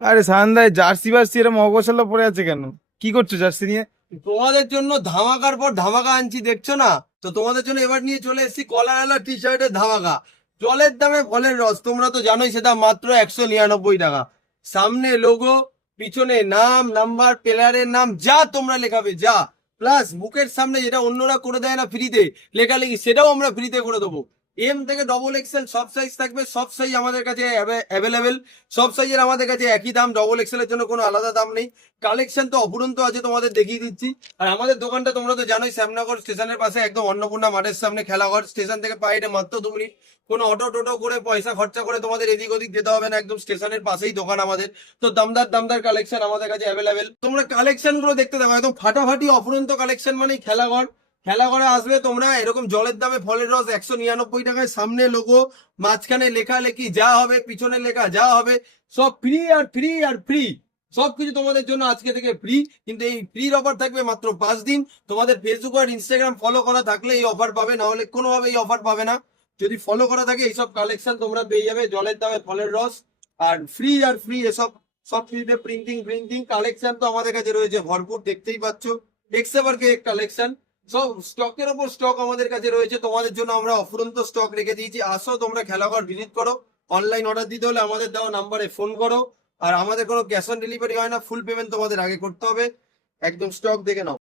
আরে সায়নদাই, জার্সি বার্সি এরকম অগোছালো পড়ে আছে কেন? কি করছো জার্সি নিয়ে? তোমাদের জন্য ধামাকার পর ধামাকা আনছি, দেখছো না? তো তোমাদের জন্য এবার নিয়ে চলে এসেছি কলারওয়ালা টি শার্টের ধামাকা। জলের দামে ফলের রস, তোমরা তো জানোই সেটা মাত্র 199 টাকা। সামনে লোগো, পিছনে নাম, নাম্বার, প্লেয়ারের নাম, যা তোমরা লেখাবে যা। প্লাস বুকের সামনে যেটা অন্যরা করে দেয় না ফ্রিতে লেখালেখি, সেটাও আমরা ফ্রিতে করে দেবো। এম থেকে ডবল এক্সেল সব সাইজ থাকবে, সব সাইজ আমাদের কাছে অ্যাভেলেবেল। সব সাইজের আমাদের কাছে একই দাম, ডবল এক্সেলের জন্য কোনো আলাদা দাম নেই। কালেকশন তো অফুরন্ত আছে, তোমাদের দেখিয়ে দিচ্ছি। আর আমাদের দোকানটা তোমরা তো জানোই, শ্যামনগর স্টেশনের পাশে, একদম অন্নপূর্ণা মাঠের সামনে, খেলাঘর। স্টেশন থেকে পায়ে হেঁটে মাত্র 2 মিনিট। কোনো অটো টোটো করে পয়সা খরচা করে তোমাদের এদিক ওদিক যেতে হবে না, একদম স্টেশনের পাশেই দোকান আমাদের। তো দামদার দামদার কালেকশন আমাদের কাছে অ্যাভেলেবেল। তোমরা কালেকশন গুলো দেখতে থাকো, একদম ফাটাফাটি অফুরন্ত কালেকশন মানেই খেলাঘর। খেলাঘরে আসবে তোমরা, এরকম জলের দামে ফলের রস 199 টাকায়। সামনে লোগো, মাঝখানে লেখালেখি যা হবে, পিছনে লেখা যা হবে, সব ফ্রি আর ফ্রি আর ফ্রি। সবকিছু তোমাদের জন্য আজকে থেকে ফ্রি। কিন্তু এই ফ্রির অফার থাকবে মাত্র 5 দিন। তোমাদের ফেসবুক আর ইনস্টাগ্রাম ফলো করা থাকলে এই অফার পাবে, না হলে কোনোভাবে এই অফার পাবে না। যদি ফলো করা থাকে এইসব কালেকশন তোমরা পেয়ে যাবে, জলের দামে ফলের রস আর ফ্রি আর ফ্রি এসব। সব ফ্রিতে প্রিন্টিং প্রিন্টিং কালেকশন তো আমাদের কাছে রয়েছে ভরপুর, দেখতেই পাচ্ছ। এক্সেভার কে কালেকশন, সব স্টকের ওপর স্টক আমাদের কাছে রয়েছে। তোমাদের জন্য আমরা অফুরন্ত স্টক রেখে দিয়েছি। আসো তোমরা খেলাঘর ভিজিট করো। অনলাইন অর্ডার দিতে হলে আমাদের দেওয়া নাম্বারে ফোন করো। আর আমাদের কোনো ক্যাশ অন ডেলিভারি হয় না, ফুল পেমেন্ট তোমাদের আগে করতে হবে। একদম স্টক দেখে নাও।